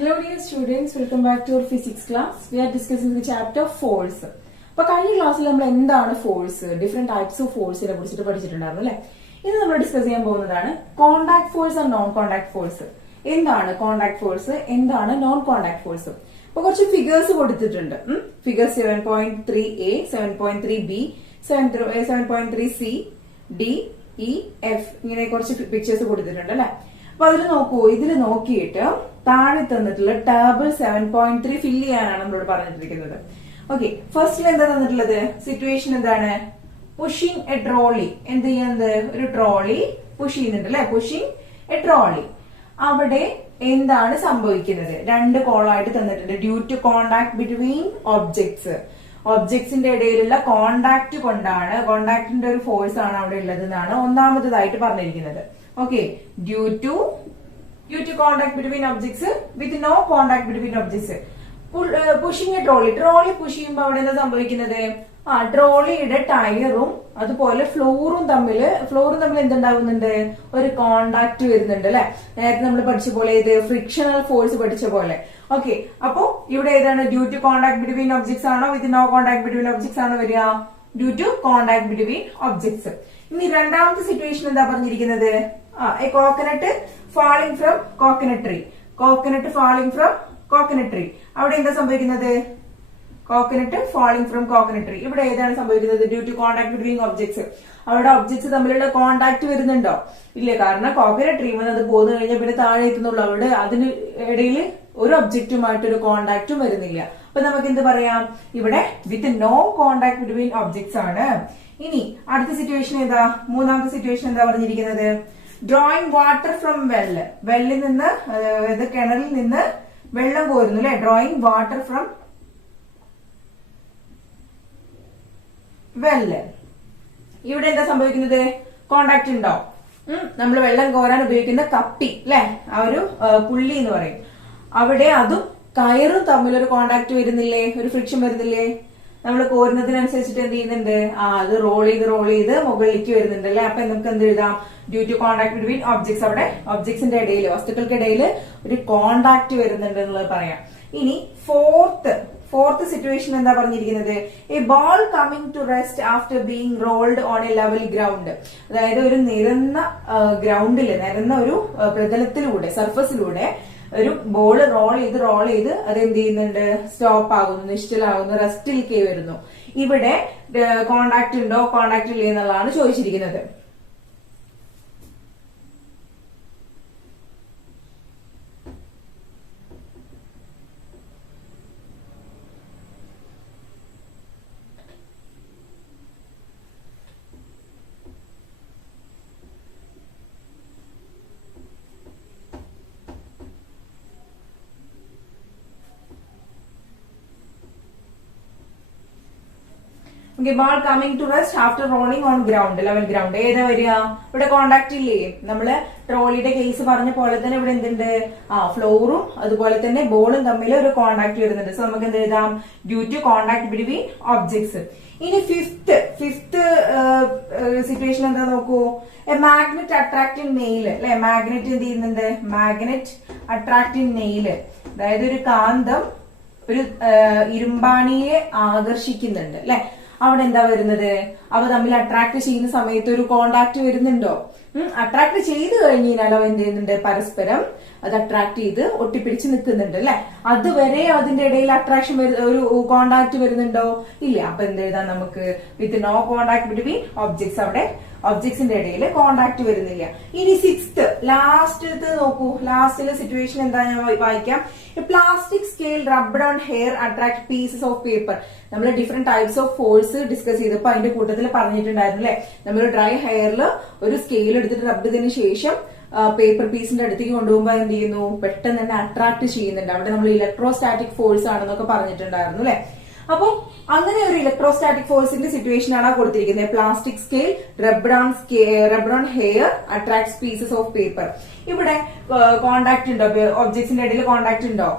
Hello dear students, welcome back to our physics class. We are discussing the chapter force. അപ്പോൾ കഴിഞ്ഞ ക്ലാസ്സിൽ നമ്മൾ എന്താണ് ഫോഴ്സ്, ഡിഫറെന്റ് ടൈപ്സ് ഓഫ് ഫോഴ്സിനെ കുറിച്ചിട്ട് പഠിച്ചിട്ടുണ്ടായിരുന്നു അല്ലെ. ഇന്ന് നമ്മൾ ഡിസ്കസ് ചെയ്യാൻ പോകുന്നതാണ് contact force and non contact force. എന്താണ് കോണ്ടാക്ട് ഫോഴ്സ്, എന്താണ് നോൺ കോണ്ടാക്ട് ഫോഴ്സ്. അപ്പൊ കുറച്ച് ഫിഗേഴ്സ് കൊടുത്തിട്ടുണ്ട്. Figure 7.3a, 7.3b, 7.3c, d, e, f ഇങ്ങനെ കുറച്ച് പിക്ചേഴ്സ് കൊടുത്തിട്ടുണ്ട് അല്ലെ. അപ്പൊ അതിൽ നോക്കൂ, ഇതിൽ നോക്കിയിട്ട് താഴെ തന്നിട്ടുള്ള ടേബിൾ 7.3 ഫില്ല് ചെയ്യാനാണ് നമ്മളോട് പറഞ്ഞിട്ടിരിക്കുന്നത്. ഓക്കെ, ഫസ്റ്റിൽ എന്താ തന്നിട്ടുള്ളത്, സിറ്റുവേഷൻ എന്താണ്, പുഷിംഗ് എ ട്രോളി. എന്ത് ചെയ്യുന്നത്, ഒരു ട്രോളി പുഷ് ചെയ്യുന്നുണ്ട് അല്ലെ, പുഷിംഗ് എ ട്രോളി. അവിടെ എന്താണ് സംഭവിക്കുന്നത്, രണ്ട് കോളായിട്ട് തന്നിട്ടുണ്ട്. Due to contact between objects, ഒബ്ജക്ട്സിന്റെ ഇടയിലുള്ള കോണ്ടാക്ട് കൊണ്ടാണ്, കോണ്ടാക്ടിന്റെ ഒരു ഫോഴ്സ് ആണ് അവിടെ ഉള്ളത് എന്നാണ് ഒന്നാമതായിട്ട് പറഞ്ഞിരിക്കുന്നത്. Okay, due to contact between objects with no contact between objects. Pushing a trolley, trolley push ചെയ്യുമ്പോൾ അവിടെ എന്താ സംഭവിക്കുന്നത്, ട്രോളിയുടെ ടയറും അതുപോലെ ഫ്ലോറും തമ്മിൽ എന്തുണ്ടാവുന്നുണ്ട്, ഒരു കോണ്ടാക്ട് വരുന്നുണ്ട് അല്ലെ. നേരത്തെ നമ്മൾ പഠിച്ച പോലെ ഇത് ഫ്രിക്ഷണൽ ഫോഴ്സ് പഠിച്ച പോലെ. ഓക്കെ, അപ്പോ ഇവിടെ ഏതാണ്, due to contact between objects ആണോ with no contact between objects ആണോ വരിക, due to contact between objects. ഇനി രണ്ടാമത്തെ സിറ്റുവേഷൻ എന്താ പറഞ്ഞിരിക്കുന്നത്, a coconut falling from coconut tree, coconut falling from coconut tree. അവിടെ എന്താ സംഭവിക്കുന്നത്, coconut falling from coconut tree. ഇവിടെ ഏതാണ് സംഭവിക്കുന്നത്, due to contact between objects. അവിടെ ഒബ്ജക്ട്സ് തമ്മിലുള്ള കോണ്ടാക്ട് വരുന്നുണ്ടോ, ഇല്ല. കാരണം കോക്കനട്ട് ട്രീ അത് പോന്നു കഴിഞ്ഞാൽ പിന്നെ താഴെ എത്തുന്നുള്ളൂ, അവിടെ അതിന് ഇടയിൽ ഒരു ഒബ്ജക്റ്റുമായിട്ട് ഒരു കോണ്ടാക്റ്റും വരുന്നില്ല. അപ്പൊ നമുക്ക് എന്ത് പറയാം, ഇവിടെ with no contact between objects ആണ്. ഇനി അടുത്ത സിറ്റുവേഷൻ ഏതാ, മൂന്നാമത്തെ സിറ്റുവേഷൻ എന്താ പറഞ്ഞിരിക്കുന്നത്, ഡ്രോയിങ് വാട്ടർ ഫ്രം വെല്ല്, വെല്ലിൽ നിന്ന്, അതായത് കിണറിൽ നിന്ന് വെള്ളം കോരുന്നു അല്ലെ, ഡ്രോയിങ് വാട്ടർ ഫ്രം വെല്ല്. ഇവിടെ എന്താ സംഭവിക്കുന്നത്, കോണ്ടാക്ട് ഉണ്ടോ, നമ്മൾ വെള്ളം കോരാൻ ഉപയോഗിക്കുന്ന കപ്പി അല്ലെ, ആ ഒരു പുള്ളി എന്ന് പറയും, അവിടെ അതും കയറും തമ്മിലൊരു കോണ്ടാക്ട് വരുന്നില്ലേ, ഒരു ഫ്രിക്ഷൻ വരുന്നില്ലേ. നമ്മൾ കോരുന്നതിനനുസരിച്ചിട്ട് എന്ത് ചെയ്യുന്നുണ്ട്, അത് റോൾ ചെയ്ത് മുകളിലേക്ക് വരുന്നുണ്ട് അല്ലെ. അപ്പൊ നമുക്ക് എന്ത് എഴുതാം, due to contact between objects, അവിടെ ഒബ്ജക്ട്സിന്റെ ഇടയിൽ, വസ്തുക്കൾക്കിടയിൽ ഒരു കോണ്ടാക്ട് വരുന്നുണ്ട് എന്നുള്ളത് പറയാം. ഇനി ഫോർത്ത് സിറ്റുവേഷൻ എന്താ പറഞ്ഞിരിക്കുന്നത്, a ball coming to rest after being rolled on a level ground. അതായത് ഒരു നിരന്ന ഗ്രൗണ്ടില്, നിരന്ന ഒരു പ്രതലത്തിലൂടെ, സർഫസിലൂടെ ഒരു ബോൾ റോൾ ചെയ്ത് അത് എന്ത് ചെയ്യുന്നുണ്ട്, സ്റ്റോപ്പ് ആകുന്നു, നിശ്ചലാകുന്നു, റെസ്റ്റിലേക്ക് വരുന്നു. ഇവിടെ കോണ്ടാക്ട് ഉണ്ടോ, കോണ്ടാക്ട് ഇല്ലേ എന്നുള്ളതാണ് ചോദിച്ചിരിക്കുന്നത്. Ball coming to rest after rolling on ground, level ground. ഏതാ വരിക, ഇവിടെ കോണ്ടാക്ട് ഇല്ലേ. നമ്മള് ട്രോളിയുടെ കേസ് പറഞ്ഞ പോലെ തന്നെ ഇവിടെ എന്തുണ്ട്, ഫ്ലോറും അതുപോലെ തന്നെ ബോളും തമ്മിൽ ഒരു കോണ്ടാക്ട് വരുന്നുണ്ട്. സോ നമുക്ക് എന്ത് എഴുതാം, due to contact between objects. ഇനി ഫിഫ്ത്ത് സിറ്റുവേഷൻ എന്താ നോക്കൂ, എ മാഗ്നറ്റ് അട്രാക്റ്റിംഗ് നെയില് അല്ലെ. മാഗ്നറ്റ് എന്ത് ചെയ്യുന്നുണ്ട്, മാഗ്നറ്റ് അട്രാക്റ്റിംഗ് നെയില്, അതായത് ഒരു കാന്തം ഒരു ഇരുമ്പാണിയെ ആകർഷിക്കുന്നുണ്ട് അല്ലെ. അവിടെ എന്താ വരുന്നത്, അവ തമ്മിൽ അട്രാക്ട് ചെയ്യുന്ന സമയത്ത് ഒരു കോണ്ടാക്ട് വരുന്നുണ്ടോ, അട്രാക്ട് ചെയ്ത് കഴിഞ്ഞാൽ അവ എന്ത് ചെയ്യുന്നുണ്ട്, പരസ്പരം അത് അട്രാക്ട് ചെയ്ത് ഒട്ടിപ്പിടിച്ച് നിൽക്കുന്നുണ്ട് അല്ലെ. അതുവരെ അതിന്റെ ഇടയിൽ അട്രാക്ഷൻ ഒരു കോണ്ടാക്ട് വരുന്നുണ്ടോ, ഇല്ല. അപ്പൊ എന്ത് എഴുതാം നമുക്ക്, with no contact between objects, അവിടെ ഒബ്ജക്ട്സിന്റെ ഇടയിൽ കോണ്ടാക്ട് വരുന്നില്ല. ഇനി സിക്സ്ത് ലാസ്റ്റ് നോക്കൂ, ലാസ്റ്റിലെ സിറ്റുവേഷൻ എന്താ ഞാൻ വായിക്കാം. Plastic scale rubbed on hair attract pieces of paper. നമ്മൾ different types of force discuss ചെയ്തപ്പോ അതിന്റെ കൂട്ടത്തിൽ പറഞ്ഞിട്ടുണ്ടായിരുന്നു അല്ലെ. നമ്മൾ ഡ്രൈ ഹെയറിൽ ഒരു സ്കെയിൽ എടുത്തിട്ട് റബ്ബ് ചെയ്തതിനു ശേഷം പേപ്പർ പീസിന്റെ അടുത്തേക്ക് കൊണ്ടുപോകുമ്പോൾ എന്ത് ചെയ്യുന്നു, പെട്ടെന്ന് തന്നെ അട്രാക്ട് ചെയ്യുന്നുണ്ട്. അവിടെ നമ്മൾ ഇലക്ട്രോസ്റ്റാറ്റിക് ഫോഴ്സ് ആണെന്നൊക്കെ പറഞ്ഞിട്ടുണ്ടായിരുന്നു അല്ലെ. അപ്പൊ അങ്ങനെ ഒരു ഇലക്ട്രോസ്റ്റാറ്റിക് ഫോഴ്സിന്റെ സിറ്റുവേഷൻ ആണ് കൊടുത്തിരിക്കുന്നത്. Plastic scale rubbed on hair attracts pieces of paper. ഇവിടെ കോണ്ടാക്ട് ഉണ്ടോ, ഒബ്ജക്ട്സിന്റെ ഇടയിൽ കോണ്ടാക്ട് ഉണ്ടോ,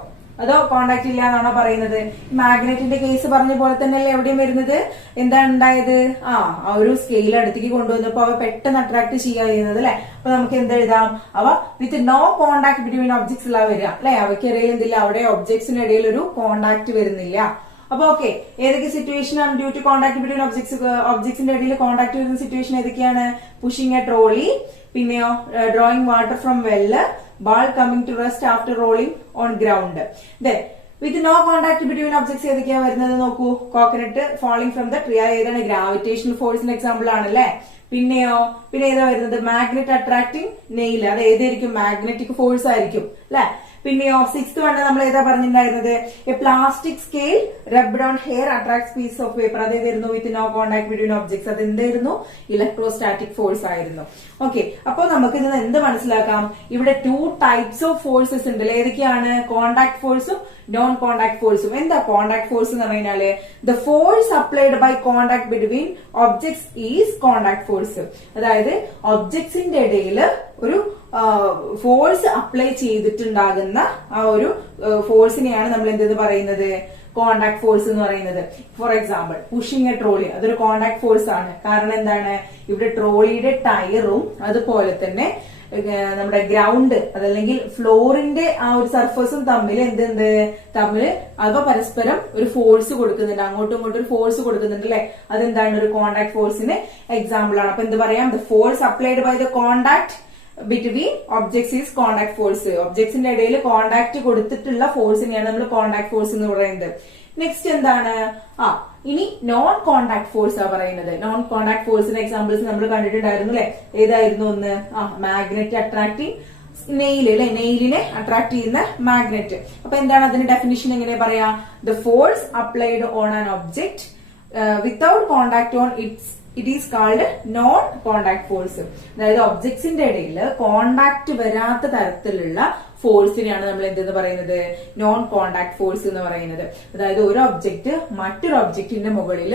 അതോ കോണ്ടാക്ട് ഇല്ല എന്നാണോ പറയുന്നത്? മാഗ്നറ്റിന്റെ കേസ് പറഞ്ഞ പോലെ തന്നെയല്ലേ എവിടെയും വരുന്നത്? എന്താണ് ഉണ്ടായത്? ആ ഒരു സ്കെയിൽ അടുത്തേക്ക് കൊണ്ടുവന്നപ്പോ അവ പെട്ടെന്ന് അട്രാക്ട് ചെയ്യുന്നത് അല്ലെ. അപ്പൊ നമുക്ക് എന്തെഴുതാം? അവ with no contact between objects ഉള്ള വരിക അല്ലെ. അവയ്ക്കിടയിൽ എന്തില്ല, അവിടെ ഒബ്ജക്ട്സിനിടയിൽ ഒരു കോണ്ടാക്ട് വരുന്നില്ല. അപ്പൊ ഓക്കെ, ഏതൊക്കെ സിറ്റുവേഷൻ ആണ് ഡ്യൂ ടു കോണ്ടാക്ട് ബിറ്റ്വീൻ ഒബ്ജക്ട്സിന്റെ ഇടയിൽ കോണ്ടാക്ട് വരുന്ന സിറ്റുവേഷൻ ഏതൊക്കെയാണ്? പുഷിംഗ് എ ട്രോളി, പിന്നെയോ drawing water from well, ball coming to rest after rolling on ground. Then with no contact between objects ഏതൊക്കെയാ വരുന്നത് നോക്കൂ. Coconut falling from the tree, ഏതാണ്? Gravitational ഫോഴ്സിന് example ആണല്ലേ. പിന്നെ ഏതാ വരുന്നത്? മാഗ്നറ്റ് അട്രാക്ടിങ് നെയിൽ, അത് ഏതായിരിക്കും? മാഗ്നറ്റിക് ഫോഴ്സ് ആയിരിക്കും അല്ലെ. പിന്നെയോ സിക്സ്ത് വൺ നമ്മൾ ഏതാ പറഞ്ഞിട്ടുണ്ടായിരുന്നത്? A plastic scale rubbed on hair attracts piece of paper, അതേതായിരുന്നു? With no contact between objects, അത് എന്തായിരുന്നു? ഇലക്ട്രോസ്റ്റാറ്റിക് ഫോഴ്സ് ആയിരുന്നു. ഓക്കെ, അപ്പൊ നമുക്ക് ഇതിന് എന്ത് മനസ്സിലാക്കാം? ഇവിടെ 2 ടൈപ്സ് ഓഫ് ഫോഴ്സസ് ഉണ്ട്. ഏതൊക്കെയാണ്? കോണ്ടാക്ട് ഫോഴ്സും നോൺ കോണ്ടാക്ട് ഫോഴ്സും. എന്താ കോണ്ടാക്ട് ഫോഴ്സ് എന്ന് പറഞ്ഞാല്? The force applied by contact between objects is contact force. അതായത് ഒബ്ജക്ട്സിന്റെ ഇടയിൽ ഒരു ഫോഴ്സ് അപ്ലൈ ചെയ്തിട്ടുണ്ടാകുന്ന ആ ഒരു ഫോഴ്സിനെയാണ് നമ്മൾ എന്തെന്ന് പറയുന്നത്? കോണ്ടാക്ട് ഫോഴ്സ് എന്ന് പറയുന്നത്. For example pushing a trolley, അതൊരു കോണ്ടാക്ട് ഫോഴ്സ് ആണ്. കാരണം എന്താണ്? ഇവിടെ ട്രോളിയുടെ ടയറും അതുപോലെ തന്നെ നമ്മുടെ ഗ്രൗണ്ട് അതല്ലെങ്കിൽ ഫ്ലോറിന്റെ ആ ഒരു സർഫസും തമ്മിൽ അവ പരസ്പരം ഒരു ഫോഴ്സ് കൊടുക്കുന്നുണ്ട്, അങ്ങോട്ടും ഇങ്ങോട്ടും ഒരു ഫോഴ്സ് കൊടുക്കുന്നുണ്ട് അല്ലെ. അതെന്താണ്? ഒരു കോണ്ടാക്ട് ഫോഴ്സിന് എക്സാമ്പിൾ ആണ്. അപ്പൊ എന്ത് പറയാം? The force applied by the contact between objects is contact force. ഒബ്ജക്ട്സിന്റെ ഇടയിൽ കോണ്ടാക്ട് കൊടുത്തിട്ടുള്ള ഫോഴ്സിനെയാണ് നമ്മൾ കോണ്ടാക്ട് ഫോഴ്സ് എന്ന് പറയുന്നത്. നെക്സ്റ്റ് എന്താണ്? ഇനി നോൺ കോണ്ടാക്ട് ഫോഴ്സ് ആ പറയുന്നത്. നോൺ കോണ്ടാക്ട് ഫോഴ്സിന്റെ എക്സാമ്പിൾസ് നമ്മൾ കണ്ടിട്ടുണ്ടായിരുന്നു അല്ലെ. ഏതായിരുന്നു? ഒന്ന് മാഗ്നറ്റ് അട്രാക്ടിങ് നെയിൽ അല്ലെ, നെയിലിനെ അട്രാക്ട് ചെയ്യുന്ന മാഗ്നറ്റ്. അപ്പൊ എന്താണ് അതിന്റെ ഡെഫിനിഷൻ? എങ്ങനെ പറയാ? The force applied on an object without contact on it is called non contact force. അതായത് ഒബ്ജക്ട്സിന്റെ ഇടയിൽ കോണ്ടാക്ട് വരാത്ത തരത്തിലുള്ള ഫോഴ്സിനെയാണ് നമ്മൾ എന്തെന്ന് പറയുന്നത്? നോൺ കോണ്ടാക്ട് ഫോഴ്സ് എന്ന് പറയുന്നത്. അതായത് ഒരു ഒബ്ജക്ട് മറ്റൊരു ഒബ്ജക്റ്റിന്റെ മുകളിൽ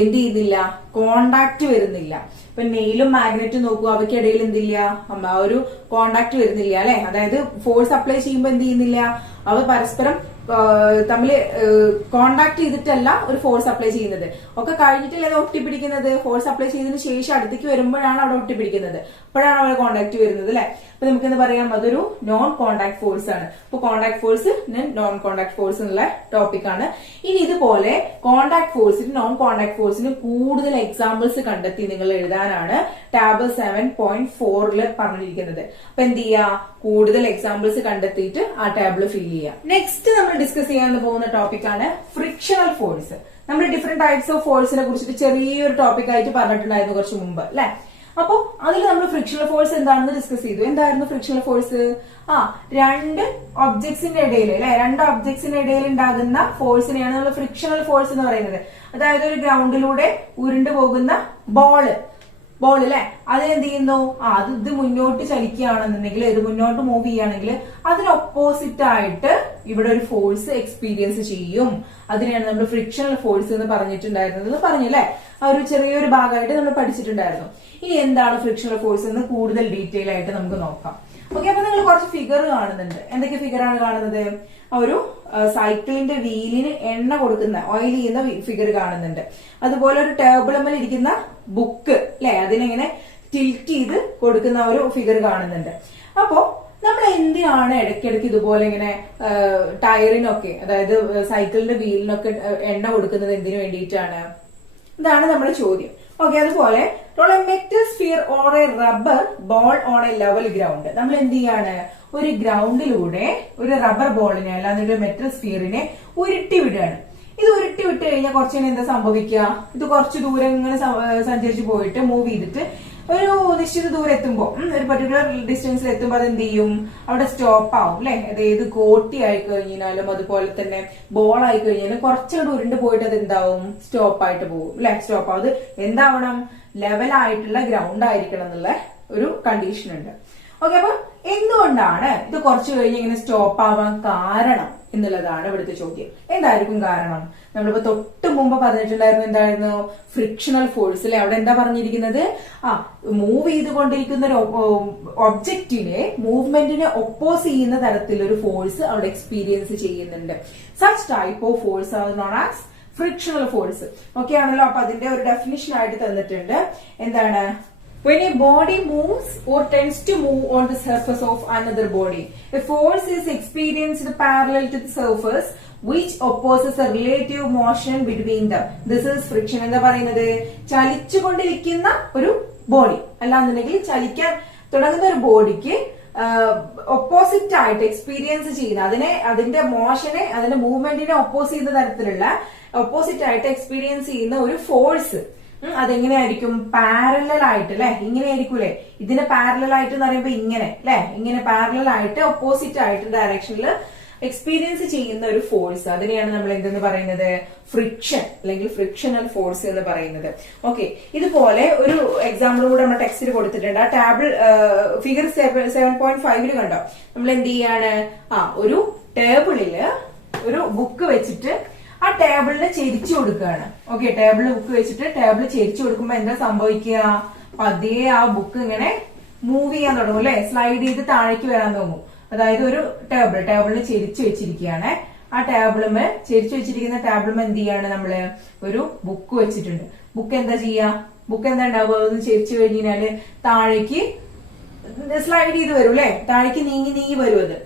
എന്ത് ചെയ്യുന്നില്ല? കോണ്ടാക്ട് വരുന്നില്ല. ഇപ്പൊ നെയിലും മാഗ്നറ്റും നോക്കൂ, അവയ്ക്കിടയിൽ എന്തില്ല? ഒരു കോണ്ടാക്ട് വരുന്നില്ല അല്ലെ. അതായത് ഫോഴ്സ് അപ്ലൈ ചെയ്യുമ്പോൾ എന്ത് ചെയ്യുന്നില്ല? അവ പരസ്പരം തമ്മില് കോണ്ടാക്ട് ചെയ്തിട്ടല്ല ഒരു ഫോഴ്സ് അപ്ലൈ ചെയ്യുന്നത്. ഒക്കെ കഴിഞ്ഞിട്ടല്ലേ അത് ഒട്ടിപ്പിടിക്കുന്നത്? ഫോഴ്സ് അപ്ലൈ ചെയ്തതിനു ശേഷം അടുത്തേക്ക് വരുമ്പോഴാണ് അവിടെ ഒട്ടിപ്പിടിക്കുന്നത്, അപ്പോഴാണ് അവിടെ കോണ്ടാക്ട് വരുന്നത് അല്ലെ. അപ്പൊ നമുക്ക് എന്താ പറയാം? അതൊരു നോൺ കോണ്ടാക്ട് ഫോഴ്സ് ആണ്. അപ്പൊ contact force non contact force എന്നുള്ള ടോപ്പിക് ആണ്. ഇനി ഇതുപോലെ കോണ്ടാക്ട് ഫോഴ്സിനും നോൺ കോണ്ടാക്ട് ഫോഴ്സിനും കൂടുതൽ എക്സാമ്പിൾസ് കണ്ടെത്തി നിങ്ങൾ എഴുതാനാണ് ടാബ് 7.4 പറഞ്ഞിരിക്കുന്നത്. അപ്പൊ എന്ത് ചെയ്യാ? കൂടുതൽ എക്സാമ്പിൾസ് കണ്ടെത്തിയിട്ട് ആ ടാബിൾ ഫിൽ ചെയ്യാം. നെക്സ്റ്റ് നമ്മൾ ഡിസ്കസ് ചെയ്യാൻ പോകുന്ന ടോപ്പിക് ആണ് ഫ്രിക്ഷണൽ ഫോഴ്സ്. നമ്മൾ ഡിഫറെന്റ് ടൈപ്സ് ഓഫ് ഫോഴ്സിനെ കുറിച്ചിട്ട് ചെറിയൊരു ടോപ്പിക് ആയിട്ട് പറഞ്ഞിട്ടുണ്ടായിരുന്നു കുറച്ച് മുമ്പ് അല്ലെ. അപ്പൊ അതിൽ നമ്മൾ ഫ്രിക്ഷണൽ ഫോഴ്സ് എന്താണെന്ന് ഡിസ്കസ് ചെയ്തു. എന്തായിരുന്നു ഫ്രിക്ഷണൽ ഫോഴ്സ്? രണ്ട് ഒബ്ജക്ട്സിന്റെ ഇടയിൽ അല്ലെ, രണ്ട് ഒബ്ജക്ട്സിന്റെ ഇടയിൽ ഉണ്ടാകുന്ന ഫോഴ്സിനെയാണ് നമ്മൾ ഫ്രിക്ഷണൽ ഫോഴ്സ് എന്ന് പറയുന്നത്. അതായത് ഒരു ഗ്രൗണ്ടിലൂടെ ഉരുണ്ടു പോകുന്ന ബോൾ അല്ലെ, അതിനെന്ത് ചെയ്യുന്നു? ഇത് മുന്നോട്ട് ചലിക്കുകയാണെന്നുണ്ടെങ്കിൽ, ഇത് മുന്നോട്ട് മൂവ് ചെയ്യുകയാണെങ്കിൽ അതിന് ഓപ്പോസിറ്റ് ആയിട്ട് ഇവിടെ ഒരു ഫോഴ്സ് എക്സ്പീരിയൻസ് ചെയ്യും. അതിനെയാണ് നമ്മൾ ഫ്രിക്ഷണൽ ഫോഴ്സ് എന്ന് പറഞ്ഞിട്ടുണ്ടായിരുന്നത്. പറഞ്ഞല്ലേ, ആ ഒരു ചെറിയൊരു ഭാഗമായിട്ട് നമ്മൾ പഠിച്ചിട്ടുണ്ടായിരുന്നു. ഇനി എന്താണ് ഫ്രിക്ഷണൽ ഫോഴ്സ് എന്ന് കൂടുതൽ ഡീറ്റെയിൽ ആയിട്ട് നമുക്ക് നോക്കാം. ഓക്കെ, അപ്പൊ നിങ്ങൾ കുറച്ച് ഫിഗർ കാണുന്നുണ്ട്. എന്തൊക്കെ ഫിഗർ ആണ് കാണുന്നത്? ഒരു സൈക്കിളിന്റെ വീലിന് എണ്ണ കൊടുക്കുന്ന, ഓയിൽ ചെയ്യുന്ന ഫിഗർ കാണുന്നുണ്ട്. അതുപോലെ ഒരു ടേബിളിന്മേൽ ഇരിക്കുന്ന ബുക്ക് അല്ലെ, അതിനെങ്ങനെ ടിൽറ്റ് ചെയ്ത് കൊടുക്കുന്ന ഒരു ഫിഗർ കാണുന്നുണ്ട്. അപ്പോ നമ്മൾ എന്തിനാണ് ഇടയ്ക്കിടയ്ക്ക് ഇതുപോലെ ഇങ്ങനെ ടയറിനൊക്കെ, അതായത് സൈക്കിളിന്റെ വീലിനൊക്കെ എണ്ണ കൊടുക്കുന്നത് എന്തിനു വേണ്ടിയിട്ടാണ്? ഇതാണ് നമ്മുടെ ചോദ്യം. ഓക്കെ, അതുപോലെ metal sphere or A rubber ball on a level ground. നമ്മൾ എന്ത് ചെയ്യാണ്? ഒരു ഗ്രൗണ്ടിലൂടെ ഒരു റബ്ബർ ബോളിനെ അല്ലാതെ മെറ്റൽ സ്ഫിയറിനെ ഉരുട്ടി വിടുകയാണ്. ഇത് ഉരുട്ടി വിട്ട് കഴിഞ്ഞാൽ കുറച്ചു കഴിഞ്ഞാൽ എന്താ സംഭവിക്കുക? ഇത് കുറച്ച് ദൂരം ഇങ്ങനെ സഞ്ചരിച്ച് പോയിട്ട് മൂവ് ചെയ്തിട്ട് ഒരു നിശ്ചിത ദൂരം എത്തുമ്പോൾ, ഒരു പർട്ടിക്കുലർ ഡിസ്റ്റൻസിൽ എത്തുമ്പോൾ അത് എന്ത് ചെയ്യും? അവിടെ സ്റ്റോപ്പ് ആവും അല്ലെ. അതായത് കോട്ടി ആയി കഴിഞ്ഞാലും അതുപോലെ തന്നെ ബോൾ ആയി കഴിഞ്ഞാലും കുറച്ചുകൂടെ ഉരുണ്ട് പോയിട്ട് അത് എന്താവും? സ്റ്റോപ്പ് ആയിട്ട് പോകും അല്ലെ. സ്റ്റോപ്പ് ആവും. അത് എന്താവണം? ലെവലായിട്ടുള്ള ഗ്രൗണ്ട് ആയിരിക്കണം എന്നുള്ള ഒരു കണ്ടീഷൻ ഉണ്ട്. ഓക്കെ, അപ്പൊ എന്തുകൊണ്ടാണ് ഇത് കുറച്ചു കഴിഞ്ഞ് ഇങ്ങനെ സ്റ്റോപ്പ് ആവാൻ കാരണം എന്നുള്ളതാണ് ഇവിടുത്തെ ചോദ്യം. എന്തായിരിക്കും കാരണം? നമ്മളിപ്പോ തൊട്ട് മുമ്പ് പറഞ്ഞിട്ടുണ്ടായിരുന്നു എന്തായിരുന്നു? ഫ്രിക്ഷണൽ ഫോഴ്സ് അല്ലെ. അവിടെ എന്താ പറഞ്ഞിരിക്കുന്നത്? മൂവ് ചെയ്തുകൊണ്ടിരിക്കുന്ന ഒരു ഒബ്ജക്റ്റിനെ മൂവ്മെന്റിനെ ഒപ്പോസ് ചെയ്യുന്ന തരത്തിലൊരു ഫോഴ്സ് അവിടെ എക്സ്പീരിയൻസ് ചെയ്യുന്നുണ്ട്. Such type of force are known as frictional force. Okay ആണല്ലോ. അപ്പൊ അതിന്റെ ഒരു ഡെഫിനിഷൻ ആയിട്ട് തന്നിട്ടുണ്ട്. എന്താണ്? When a body moves or tends to move on the surface of another body, a force is experienced parallel to the surface which opposes a relative motion between them. This is friction. എന്താ പറയുന്നത്? ചലിച്ചുകൊണ്ടിരിക്കുന്ന ഒരു body അല്ലാന്നുണ്ടെങ്കിൽ ചലിക്കാൻ തുടങ്ങുന്ന ഒരു ബോഡിക്ക് opposite ആയിട്ട് experience ചെയ്യുന്ന അതിന്റെ മോഷനെ അതിന്റെ മൂവ്മെന്റിനെ ഒപ്പോസ് ചെയ്യുന്ന തരത്തിലുള്ള ഓപ്പോസിറ്റ് ആയിട്ട് എക്സ്പീരിയൻസ് ചെയ്യുന്ന ഒരു ഫോഴ്സ് അതെങ്ങനെയായിരിക്കും? പാരലൽ ആയിട്ട് അല്ലെ. ഇങ്ങനെ ആയിരിക്കൂലേ? ഇതിന് പാരലൽ ആയിട്ട് എന്ന് പറയുമ്പോ ഇങ്ങനെ അല്ലെ, ഇങ്ങനെ പാരലൽ ആയിട്ട് ഓപ്പോസിറ്റ് ആയിട്ട് ഡയറക്ഷനിൽ എക്സ്പീരിയൻസ് ചെയ്യുന്ന ഒരു ഫോഴ്സ്, അതിനെയാണ് നമ്മൾ എന്തെന്ന് പറയുന്നത്? ഫ്രിക്ഷൻ അല്ലെങ്കിൽ ഫ്രിക്ഷണൽ ഫോഴ്സ് എന്ന് പറയുന്നത്. ഓക്കെ, ഇതുപോലെ ഒരു എക്സാമ്പിൾ കൂടെ നമ്മുടെ ടെക്സ്റ്റിൽ കൊടുത്തിട്ടുണ്ട്. ആ ടേബിൾ ഫിഗർ 7.5 കണ്ടോ? നമ്മൾ എന്ത് ചെയ്യാണ്? ഒരു ടേബിളില് ഒരു ബുക്ക് വെച്ചിട്ട് ആ ടേബിളിന് ചെരിച്ചു കൊടുക്കുകയാണ്. ഓക്കെ, ടേബിളിൽ ബുക്ക് വെച്ചിട്ട് ടേബിൾ ചെരിച്ചു കൊടുക്കുമ്പോ എന്താ സംഭവിക്കുക? പതിയെ ആ ബുക്ക് ഇങ്ങനെ മൂവ് ചെയ്യാൻ തുടങ്ങും അല്ലെ, സ്ലൈഡ് ചെയ്ത് താഴേക്ക് വരാൻ തുടങ്ങും. അതായത് ഒരു ടേബിളിന് ചെരിച്ചു വെച്ചിരിക്കുകയാണ്. ആ ടേബിളുമേ ചെരിച്ചു വെച്ചിരിക്കുന്ന ടേബിളുമേ എന്ത് ചെയ്യാണ്? നമ്മള് ഒരു ബുക്ക് വെച്ചിട്ടുണ്ട്. ബുക്ക് എന്താ ചെയ്യാ? ബുക്ക് എന്താ ഉണ്ടാവുക? ഒന്ന് ചെരിച്ചു കഴിഞ്ഞാല് താഴേക്ക് സ്ലൈഡ് ചെയ്ത് വരും അല്ലെ, താഴേക്ക് നീങ്ങി വരും അത്.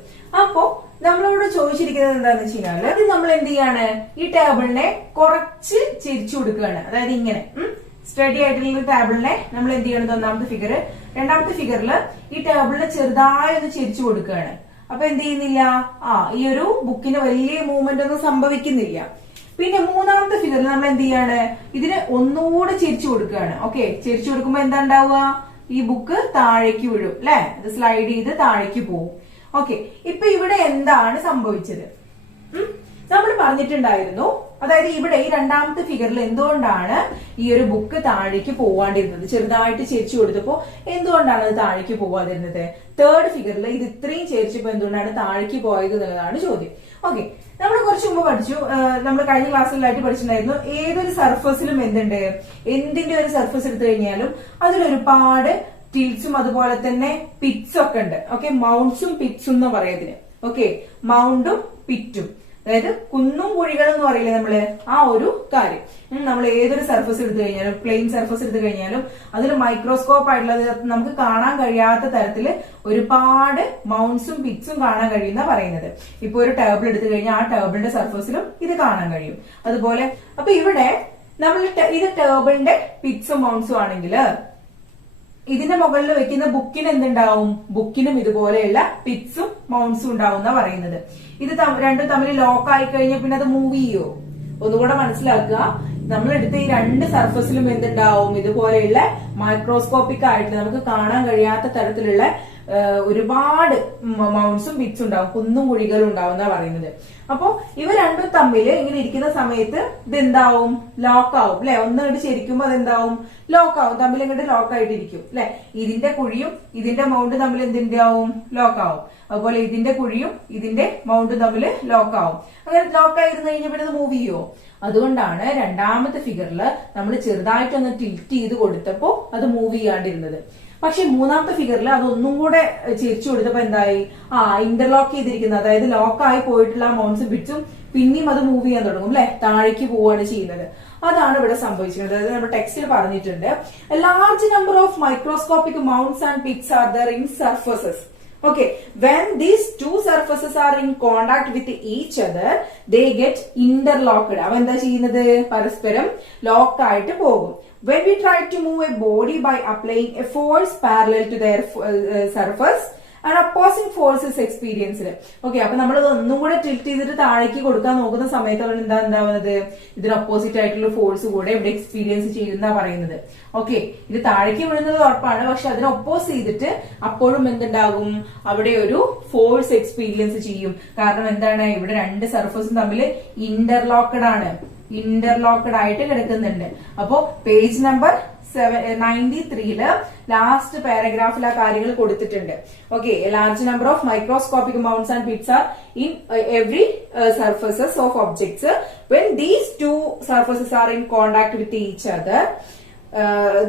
അപ്പോ നമ്മളോട് ചോദിച്ചിരിക്കുന്നത് എന്താന്ന് വെച്ച് കഴിഞ്ഞാല് അത് നമ്മൾ എന്ത് ചെയ്യാണ്? ഈ ടേബിളിനെ കുറച്ച് ചെരിച്ചു കൊടുക്കുകയാണ്. അതായത് ഇങ്ങനെ സ്റ്റഡി ആയിട്ടുള്ള ടേബിളിനെ നമ്മൾ എന്ത് ചെയ്യണം? ഒന്നാമത്തെ ഫിഗർ. രണ്ടാമത്തെ ഫിഗറിൽ ഈ ടേബിളിനെ ചെറുതായി ഒന്ന് ചെരിച്ചു കൊടുക്കുകയാണ്. അപ്പൊ എന്ത് ചെയ്യുന്നില്ല? ഈ ഒരു ബുക്കിന് വലിയ മൂവ്മെന്റ് ഒന്നും സംഭവിക്കുന്നില്ല. പിന്നെ മൂന്നാമത്തെ ഫിഗറിൽ നമ്മൾ എന്ത് ചെയ്യാണ്? ഇതിന് ഒന്നുകൂടെ ചെരിച്ചു കൊടുക്കുകയാണ്. ഓക്കെ, ചെരിച്ചു കൊടുക്കുമ്പോ എന്താ ഉണ്ടാവുക? ഈ ബുക്ക് താഴേക്ക് വീഴും അല്ലെ, ഇത് സ്ലൈഡ് ചെയ്ത് താഴേക്ക് പോകും. ഓക്കെ, ഇപ്പൊ ഇവിടെ എന്താണ് സംഭവിച്ചത്? നമ്മൾ പറഞ്ഞിട്ടുണ്ടായിരുന്നു, അതായത് ഇവിടെ ഈ രണ്ടാമത്തെ ഫിഗറിൽ എന്തുകൊണ്ടാണ് ഈ ഒരു ബുക്ക് താഴേക്ക് പോവാണ്ടിരുന്നത്? ചെറുതായിട്ട് ചെരിച്ചു കൊടുത്തപ്പോ എന്തുകൊണ്ടാണ് അത് താഴേക്ക് പോവാതിരുന്നത്? തേർഡ് ഫിഗറിൽ ഇത് ഇത്രയും ചെരിച്ചപ്പോ എന്തുകൊണ്ടാണ് താഴേക്ക് പോയത് എന്നുള്ളതാണ് ചോദ്യം. ഓക്കെ, നമ്മൾ കുറച്ച് മുമ്പ് പഠിച്ചു, നമ്മൾ കഴിഞ്ഞ ക്ലാസ്സിലായിട്ട് പഠിച്ചിട്ടുണ്ടായിരുന്നു, ഏതൊരു സർഫസിലും എന്തുണ്ട്? എന്തിന്റെ ഒരു സർഫസ് എടുത്തു കഴിഞ്ഞാലും അതിലൊരുപാട് ടിൽസും അതുപോലെ തന്നെ പിറ്റ്സും ഒക്കെ ഉണ്ട്. ഓക്കെ, മൗണ്ട്സും പിറ്റ്സും എന്ന് പറയുന്നതിന്. ഓക്കെ, മൗണ്ടും പിറ്റും, അതായത് കുന്നും കുഴികളും എന്ന് പറയില്ലേ നമ്മള്, ആ ഒരു കാര്യം. നമ്മൾ ഏതൊരു സർഫസ് എടുത്തു കഴിഞ്ഞാലും, പ്ലെയിൻ സർഫസ് എടുത്തു കഴിഞ്ഞാലും അതിൽ മൈക്രോസ്കോപ്പ് ആയിട്ടുള്ളത് നമുക്ക് കാണാൻ കഴിയാത്ത തരത്തില് ഒരുപാട് മൗണ്ട്സും പിറ്റ്സും കാണാൻ കഴിയുന്ന പറയുന്നത്. ഇപ്പൊ ഒരു ടേബിൾ എടുത്തു കഴിഞ്ഞാൽ ആ ടേബിളിന്റെ സർഫസിലും ഇത് കാണാൻ കഴിയും. അതുപോലെ അപ്പൊ ഇവിടെ നമ്മൾ ഇത് ടേബിളിന്റെ പിറ്റ്സും മൗണ്ട്സും ആണെങ്കിൽ ഇതിന്റെ മുകളിൽ വെക്കുന്ന ബുക്കിന് എന്തുണ്ടാവും? ബുക്കിനും ഇതുപോലെയുള്ള പിറ്റ്സും മൗണ്ട്സും ഉണ്ടാവും എന്നാ പറയുന്നത്. ഇത് രണ്ടും തമ്മിൽ ലോക്ക് ആയി കഴിഞ്ഞാൽ പിന്നെ അത് മൂവ് ചെയ്യോ? ഒന്നുകൂടെ മനസ്സിലാക്കുക. നമ്മളെടുത്ത ഈ രണ്ട് സർഫസിലും എന്തുണ്ടാവും? ഇതുപോലെയുള്ള മൈക്രോസ്കോപ്പിക് ആയിട്ട് നമുക്ക് കാണാൻ കഴിയാത്ത തരത്തിലുള്ള ഒരുപാട് മൗണ്ട്സും പിറ്റ്സും ഉണ്ടാവും, കുന്നും കുഴികളും ഉണ്ടാവും എന്നാ പറയുന്നത്. അപ്പോ ഇവ രണ്ടും തമ്മിൽ ഇങ്ങനെ ഇരിക്കുന്ന സമയത്ത് ഇതെന്താവും? ലോക്കാവും അല്ലെ. ഒന്നിങ്ങോട്ട് ശരിക്കുമ്പോ അതെന്താവും? ലോക്കാവും, തമ്മിൽ ഇങ്ങോട്ട് ലോക്കായിട്ടിരിക്കും അല്ലെ. ഇതിന്റെ കുഴിയും ഇതിന്റെ മൗണ്ട് തമ്മിൽ എന്തിന്റെയാവും? ലോക്കാവും. അതുപോലെ ഇതിന്റെ കുഴിയും ഇതിന്റെ മൗണ്ടും തമ്മിൽ ലോക്കാവും. അങ്ങനെ ലോക്കായിരുന്നു കഴിഞ്ഞാൽ പിന്നെ അത് മൂവ് ചെയ്യോ? അതുകൊണ്ടാണ് രണ്ടാമത്തെ ഫിഗറിൽ നമ്മൾ ചെറുതായിട്ടൊന്ന് ടിൽറ്റ് ചെയ്ത് കൊടുത്തപ്പോ അത് മൂവ് ചെയ്യാണ്ടിരുന്നത്. പക്ഷെ മൂന്നാമത്തെ ഫിഗറിൽ അതൊന്നും കൂടെ ചെരിച്ചു കൊടുത്തപ്പോ എന്തായി? ഇന്റർലോക്ക് ചെയ്തിരിക്കുന്നത്, അതായത് ലോക്കായി പോയിട്ടുള്ള മൗണ്ട്സും ബിറ്റ്സും പിന്നെയും അത് മൂവ് ചെയ്യാൻ തുടങ്ങും അല്ലെ, താഴേക്ക് പോവാണ് ചെയ്യുന്നത്. അതാണ് ഇവിടെ സംഭവിച്ചിരിക്കുന്നത്. അതായത് നമ്മുടെ ടെക്സ്റ്റിൽ പറഞ്ഞിട്ടുണ്ട്, A large number of microscopic mounts and Pitt's are there in surfaces. Okay, when these two surfaces are in contact with each other, they get interlocked. അവ എന്താ ചെയ്യുന്നത്? പരസ്പരം ലോക്ക് ആയിട്ട് പോകും. When we try to move a body by applying a force parallel to their surface, an opposing force is experienced. Okay, അപ്പൊ നമ്മൾ ഒന്നും കൂടെ ടിൽറ്റ് ചെയ്തിട്ട് താഴേക്ക് കൊടുക്കാൻ നോക്കുന്ന സമയത്ത് അവൻ എന്താവുന്നത്? ഇതിന് ഓപ്പോസിറ്റ് ആയിട്ടുള്ള ഫോഴ്സ് കൂടെ ഇവിടെ എക്സ്പീരിയൻസ് ചെയ്യുന്ന പറയുന്നത്. ഓക്കെ, ഇത് താഴേക്ക് വീഴുന്നത് ഉറപ്പാണ്, പക്ഷെ അതിനെ ഒപ്പോസ് ചെയ്തിട്ട് അപ്പോഴും എന്തുണ്ടാകും? അവിടെ ഒരു ഫോഴ്സ് എക്സ്പീരിയൻസ് ചെയ്യും. കാരണം എന്താണ്? ഇവിടെ രണ്ട് സർഫസും തമ്മിൽ ഇന്റർലോക്കഡ് ആണ്. ഇന്റർലോക്കഡ് ആയിട്ട് കിടക്കുന്നുണ്ട്. അപ്പോ പേജ് നമ്പർ 93 ലാസ്റ്റ് പാരഗ്രാഫിൽ ആ കാര്യങ്ങൾ കൊടുത്തിട്ടുണ്ട്. Okay, large number of microscopic mounts and Pitt's are in every surfaces of objects when these two surfaces are in contact with each other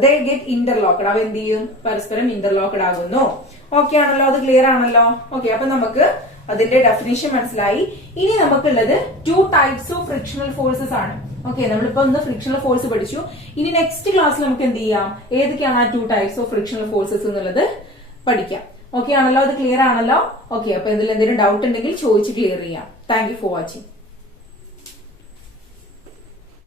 they get interlocked. അവ എന്ത് ചെയ്യും? പരസ്പരം ഇന്റർലോക്കഡ് ആകുന്നു. ഓക്കെ ആണല്ലോ? അത് ക്ലിയർ ആണല്ലോ? ഓക്കെ, അപ്പൊ നമുക്ക് അതിന്റെ ഡെഫിനിഷൻ മനസ്സിലായി. ഇനി നമുക്കുള്ളത് 2 ടൈപ്സ് ഓഫ് ഫ്രിക്ഷണൽ ഫോഴ്സസ് ആണ്. ഓക്കെ, നമ്മളിപ്പോ ഒന്ന് ഫ്രിക്ഷണൽ ഫോഴ്സ് പഠിച്ചു. ഇനി നെക്സ്റ്റ് ക്ലാസ്സിൽ നമുക്ക് എന്ത് ചെയ്യാം? ഏതൊക്കെയാണ് ആ 2 ടൈപ്സ് ഓഫ് ഫ്രിക്ഷണൽ ഫോഴ്സസ് എന്നുള്ളത് പഠിക്കാം. ഓക്കെ ആണല്ലോ? അത് ക്ലിയർ ആണല്ലോ? ഓക്കെ, അപ്പൊ ഇതിൽ എന്തെങ്കിലും ഡൗട്ട് ഉണ്ടെങ്കിൽ ചോദിച്ച് ക്ലിയർ ചെയ്യാം. Thank you for watching.